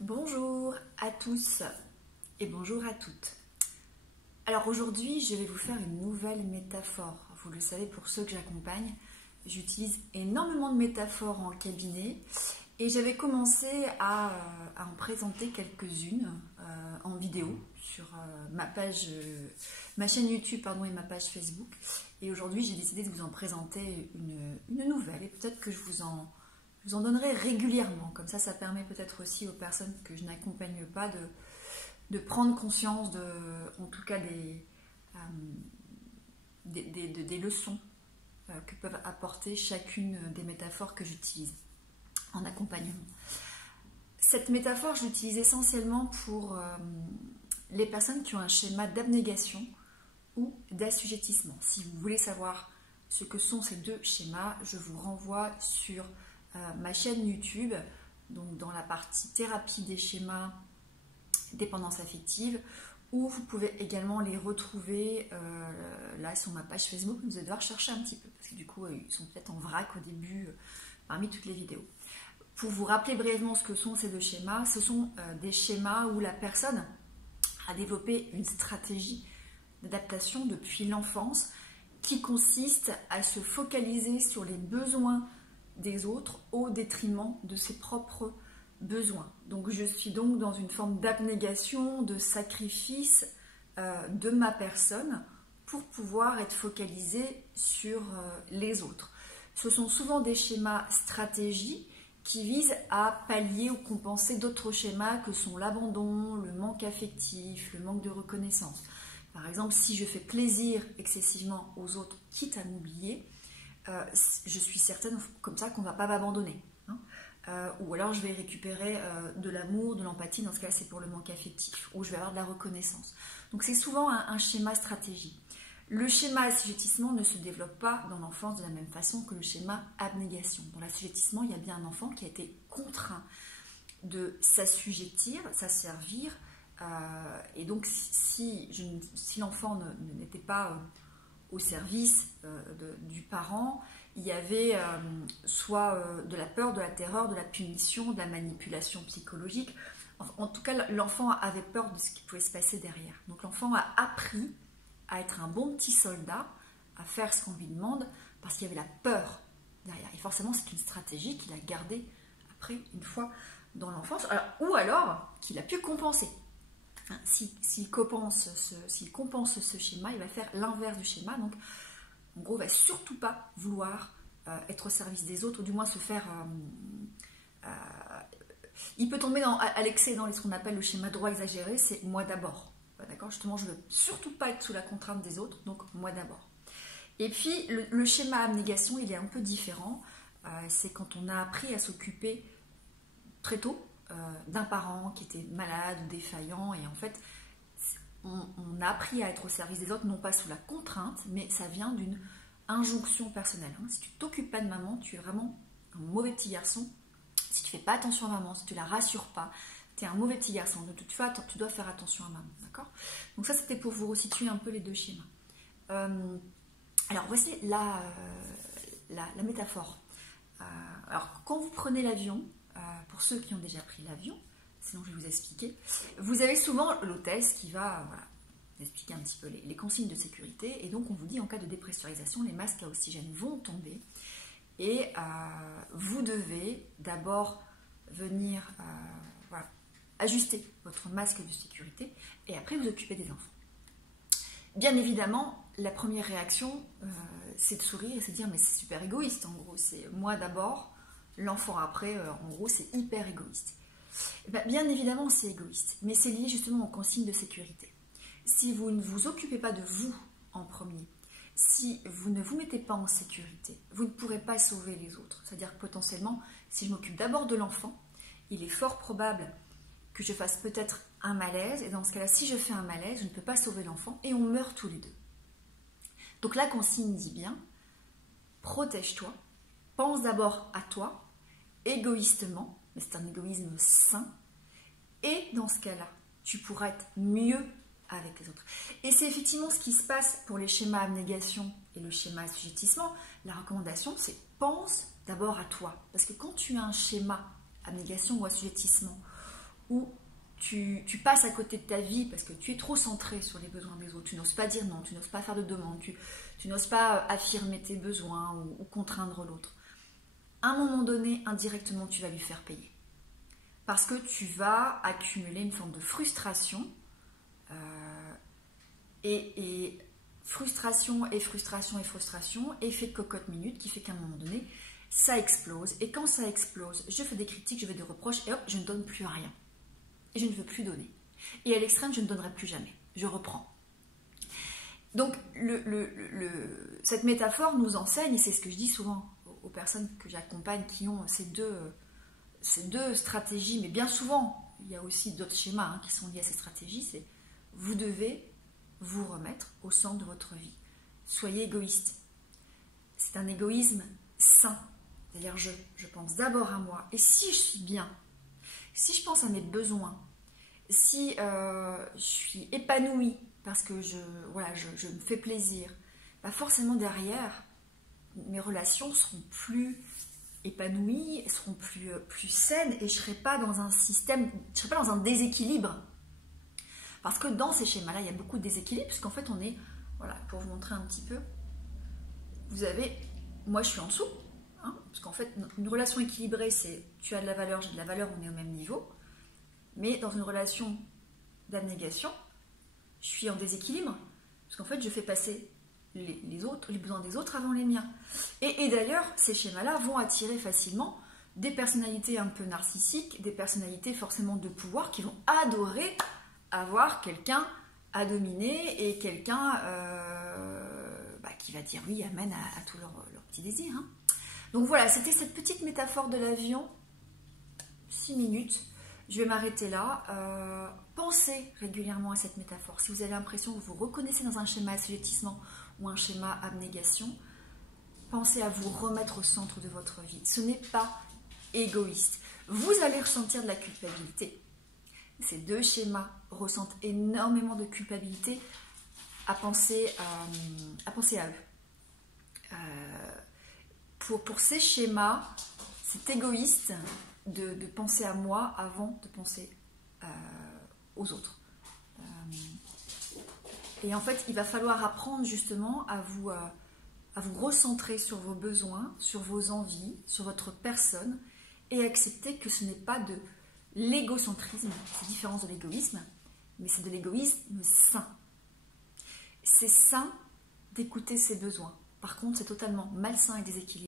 Bonjour à tous et bonjour à toutes. Alors aujourd'hui, je vais vous faire une nouvelle métaphore. Vous le savez, pour ceux que j'accompagne, j'utilise énormément de métaphores en cabinet et j'avais commencé à en présenter quelques-unes en vidéo sur ma chaîne YouTube et ma page Facebook. Et aujourd'hui, j'ai décidé de vous en présenter une nouvelle et peut-être que je vous en donnerai régulièrement. Comme ça permet peut-être aussi aux personnes que je n'accompagne pas de prendre conscience en tout cas des leçons que peuvent apporter chacune des métaphores que j'utilise en accompagnement. Cette métaphore, je l'utilise essentiellement pour les personnes qui ont un schéma d'abnégation ou d'assujettissement. Si vous voulez savoir ce que sont ces deux schémas, je vous renvoie sur ma chaîne YouTube, donc dans la partie thérapie des schémas dépendance affective, où vous pouvez également les retrouver là sur ma page Facebook. Vous allez devoir chercher un petit peu parce que du coup ils sont peut-être en vrac au début parmi toutes les vidéos. Pour vous rappeler brièvement ce que sont ces deux schémas, ce sont des schémas où la personne a développé une stratégie d'adaptation depuis l'enfance qui consiste à se focaliser sur les besoins des autres au détriment de ses propres besoins. Donc je suis donc dans une forme d'abnégation, de sacrifice de ma personne pour pouvoir être focalisée sur les autres. Ce sont souvent des schémas stratégies qui visent à pallier ou compenser d'autres schémas que sont l'abandon, le manque affectif, le manque de reconnaissance. Par exemple, si je fais plaisir excessivement aux autres, quitte à m'oublier, je suis certaine comme ça qu'on ne va pas m'abandonner. Ou alors je vais récupérer de l'amour, de l'empathie, dans ce cas-là c'est pour le manque affectif, ou je vais avoir de la reconnaissance. Donc c'est souvent un schéma stratégie. Le schéma assujettissement ne se développe pas dans l'enfance de la même façon que le schéma abnégation. Dans l'assujettissement, il y a bien un enfant qui a été contraint de s'assujettir, s'asservir, et donc si l'enfant n'était pas au service du parent, il y avait soit de la peur, de la terreur, de la punition, de la manipulation psychologique. En tout cas, l'enfant avait peur de ce qui pouvait se passer derrière. Donc l'enfant a appris à être un bon petit soldat, à faire ce qu'on lui demande, parce qu'il y avait la peur derrière. Et forcément, c'est une stratégie qu'il a gardée après, une fois dans l'enfance, ou alors qu'il a pu compenser. S'il compense ce schéma, il va faire l'inverse du schéma. Donc, en gros, il ne va surtout pas vouloir être au service des autres, ou du moins se faire... il peut tomber à l'excès dans ce qu'on appelle le schéma droit exagéré, c'est moi d'abord. D'accord ? Justement, je ne veux surtout pas être sous la contrainte des autres, donc moi d'abord. Et puis, le schéma abnégation, il est un peu différent. C'est quand on a appris à s'occuper très tôt d'un parent qui était malade ou défaillant, et en fait on a appris à être au service des autres, non pas sous la contrainte, mais ça vient d'une injonction personnelle. Si tu t'occupes pas de maman, tu es vraiment un mauvais petit garçon. Si tu fais pas attention à maman, si tu la rassures pas, tu es un mauvais petit garçon. Donc tu dois faire attention à maman, d'accord ? Donc ça, c'était pour vous resituer un peu les deux schémas. Alors voici la métaphore. Alors quand vous prenez l'avion, pour ceux qui ont déjà pris l'avion, sinon je vais vous expliquer, vous avez souvent l'hôtesse qui va vous expliquer un petit peu les consignes de sécurité, et donc on vous dit en cas de dépressurisation, les masques à oxygène vont tomber, et vous devez d'abord venir ajuster votre masque de sécurité, et après vous occuper des enfants. Bien évidemment, la première réaction, c'est de sourire et se dire mais c'est super égoïste, en gros, c'est moi d'abord, l'enfant après, en gros, c'est hyper égoïste. Bien évidemment, c'est égoïste, mais c'est lié justement aux consignes de sécurité. Si vous ne vous occupez pas de vous en premier, si vous ne vous mettez pas en sécurité, vous ne pourrez pas sauver les autres. C'est-à-dire que potentiellement, si je m'occupe d'abord de l'enfant, il est fort probable que je fasse peut-être un malaise, et dans ce cas-là, si je fais un malaise, je ne peux pas sauver l'enfant, et on meurt tous les deux. Donc la consigne dit bien, protège-toi, pense d'abord à toi, égoïstement, mais c'est un égoïsme sain, et dans ce cas-là, tu pourras être mieux avec les autres. Et c'est effectivement ce qui se passe pour les schémas abnégation et le schéma assujettissement. La recommandation, c'est pense d'abord à toi. Parce que quand tu as un schéma abnégation ou assujettissement où tu passes à côté de ta vie parce que tu es trop centré sur les besoins des autres, tu n'oses pas dire non, tu n'oses pas faire de demande, tu n'oses pas affirmer tes besoins ou contraindre l'autre. À un moment donné, indirectement, tu vas lui faire payer. Parce que tu vas accumuler une forme de frustration et frustration, effet de cocotte minute qui fait qu'à un moment donné, ça explose. Et quand ça explose, je fais des critiques, je fais des reproches et hop, je ne donne plus rien. Et je ne veux plus donner. Et à l'extrême, je ne donnerai plus jamais. Je reprends. Donc, cette métaphore nous enseigne, et c'est ce que je dis souvent aux personnes que j'accompagne qui ont ces deux stratégies, mais bien souvent, il y a aussi d'autres schémas qui sont liés à ces stratégies, c'est vous devez vous remettre au centre de votre vie. Soyez égoïste. C'est un égoïsme sain. C'est-à-dire, je pense d'abord à moi. Et si je suis bien, si je pense à mes besoins, si je suis épanouie parce que je me fais plaisir, bah forcément derrière, mes relations seront plus épanouies, seront plus saines et je ne serai pas dans un système, je ne serai pas dans un déséquilibre. Parce que dans ces schémas-là, il y a beaucoup de déséquilibre, puisqu'en fait, on est, voilà, pour vous montrer un petit peu, vous avez, moi je suis en dessous, parce qu'en fait, une relation équilibrée, c'est tu as de la valeur, j'ai de la valeur, on est au même niveau. Mais dans une relation d'abnégation, je suis en déséquilibre, parce qu'en fait, je fais passer les besoins des autres avant les miens. Et d'ailleurs, ces schémas-là vont attirer facilement des personnalités un peu narcissiques, des personnalités forcément de pouvoir qui vont adorer avoir quelqu'un à dominer et quelqu'un qui va dire oui, amène à tous leurs petits désirs. Donc voilà, c'était cette petite métaphore de l'avion, 6 minutes. Je vais m'arrêter là. Pensez régulièrement à cette métaphore. Si vous avez l'impression que vous vous reconnaissez dans un schéma assujettissement ou un schéma abnégation, pensez à vous remettre au centre de votre vie. Ce n'est pas égoïste. Vous allez ressentir de la culpabilité. Ces deux schémas ressentent énormément de culpabilité à penser à eux. Pour ces schémas, c'est égoïste de penser à moi avant de penser aux autres. Et en fait, il va falloir apprendre justement à vous recentrer sur vos besoins, sur vos envies, sur votre personne et accepter que ce n'est pas de l'égocentrisme, c'est différent de l'égoïsme, mais c'est de l'égoïsme sain. C'est sain d'écouter ses besoins. Par contre, c'est totalement malsain et déséquilibré